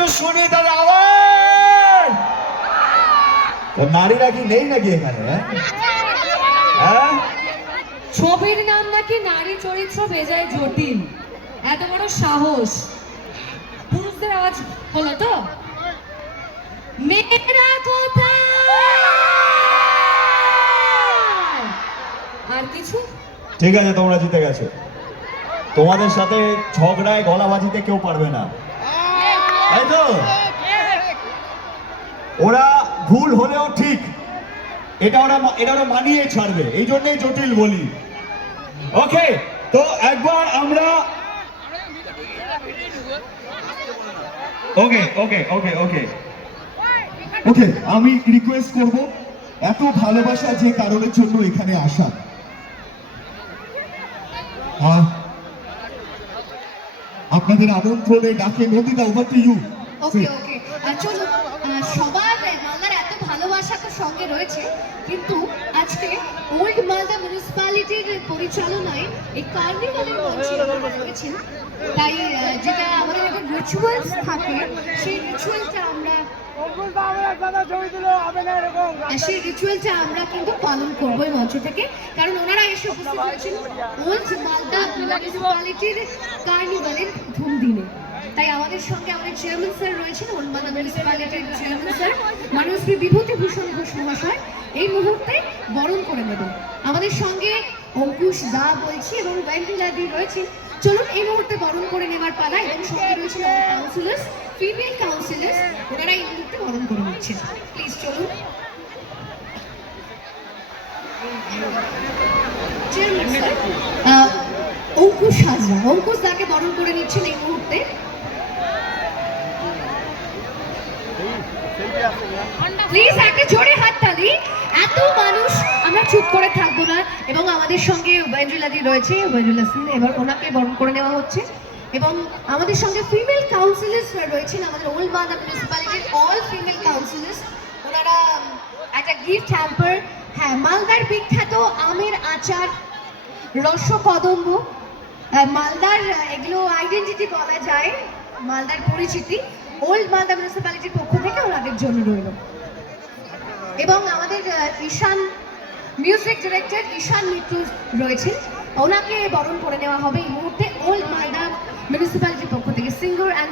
একটু শুনি তাহলে আওয়াজ। তো নারীরা কি নেই নাকি এখানে? হ্যাঁ, ছবির নাম নাকি নারী চরিত্র বেজায় জটিল। এত বড় সাহস! পুরুষদের আওয়াজ হলো তো? মেয়েরা কোথায়? আর কিছু? ঠিক আছে, তোমরা জিতে গেছো। তোমাদের সাথে ঝগড়ায় গলাবাজিতে কেউ পারবে না, তাই তো? ওরা ভুল হলেও ঠিক, এটা ওরা মানিয়ে ছাড়বে, এই জন্যই জটিল বলি। ওকে, তো একবার আমরা ওকে ওকে ওকে ওকে ওকে, আমি রিকোয়েস্ট করব, এত ভালোবাসা যে কারণের জন্য এখানে আসা, আপনাদের আমন্ত্রণে ডাকে নন্দিতা, ওভার টু ইউ। ওকে ওকে, চলো। সবার মালদার এত ভালোবাসা তো সঙ্গে রয়েছে, কিন্তু আজকে ওল্ড মালদা মিউনিসিপ্যালিটির পরিচালনায় এই কার্নিভালের মঞ্চে আমরা রয়েছেন। তাই যেটা আমাদের একটা রিচুয়ালস থাকে, সেই রিচুয়ালটা আমরা কিন্তু পালন করবো এই মঞ্চ থেকে, কারণ ওনারা এসে উপস্থিত হয়েছেন ওল্ড মালদা মিউনিসিপ্যালিটির কার্নিভালের প্রথম দিনে। তাই আমাদের সঙ্গে আমাদের চেয়ারম্যান স্যার রয়েছেন, ওল্ড মালদা মিউনিসিপ্যালিটির চেয়ারম্যান স্যার মাননীয় শ্রী বিভূতিভূষণ ঘোষ মহাশয় এই মুহূর্তে বরণ করে নেবেন। আমাদের সঙ্গে অঙ্কুশ দা বলছি এবং ভেন্টিলা দি রয়েছেন। চলুন এই মুহূর্তে বরণ করে নেওয়ার পালা, এবং সঙ্গে রয়েছেন আমার কাউন্সিলার্স, ফিমেল কাউন্সিলার্স, ওনারা এই মুহূর্তে বরণ করে নিচ্ছেন। প্লিজ চলুন। চেয়ারম্যান স্যার অঙ্কুশ হাজরা, অঙ্কুশ দাকে বরণ করে নিচ্ছেন এই মুহূর্তে। প্লিজ একটা জোরে হাততালি। এত মানুষ, আমরা চুপ করে থাকবো না। এবং আমাদের সঙ্গে ওয়েন্ড্রিলাদি রয়েছে, এবার ওনাকে বরণ করে নেওয়া হচ্ছে। এবং আমাদের সঙ্গে ফিমেল কাউন্সিলার্সরা রয়েছেন, আমাদের ওল্ড মালদা মিউনিসিপ্যালিটির অল ফিমেল কাউন্সিলার্স। ওনারা একটা গিফট হ্যাম্পার, হ্যাঁ, মালদার বিখ্যাত আমের আচার, রসকদম্ব, মালদার এগুলো আইডেন্টিটি বলা যায়, মালদার পরিচিতি, ওল্ড মালদা মিউনিসিপ্যালিটির পক্ষ থেকে ওনাদের জন্য রইল। এবং আমাদের ঈশান মিউজিক ডিরেক্টর ঈশান মিত্র রয়েছেন, ওনাকে বরণ করে নেওয়া হবে এই মুহূর্তে ওল্ড মালদা মিউনিসিপ্যালিটির পক্ষ থেকে। Singer and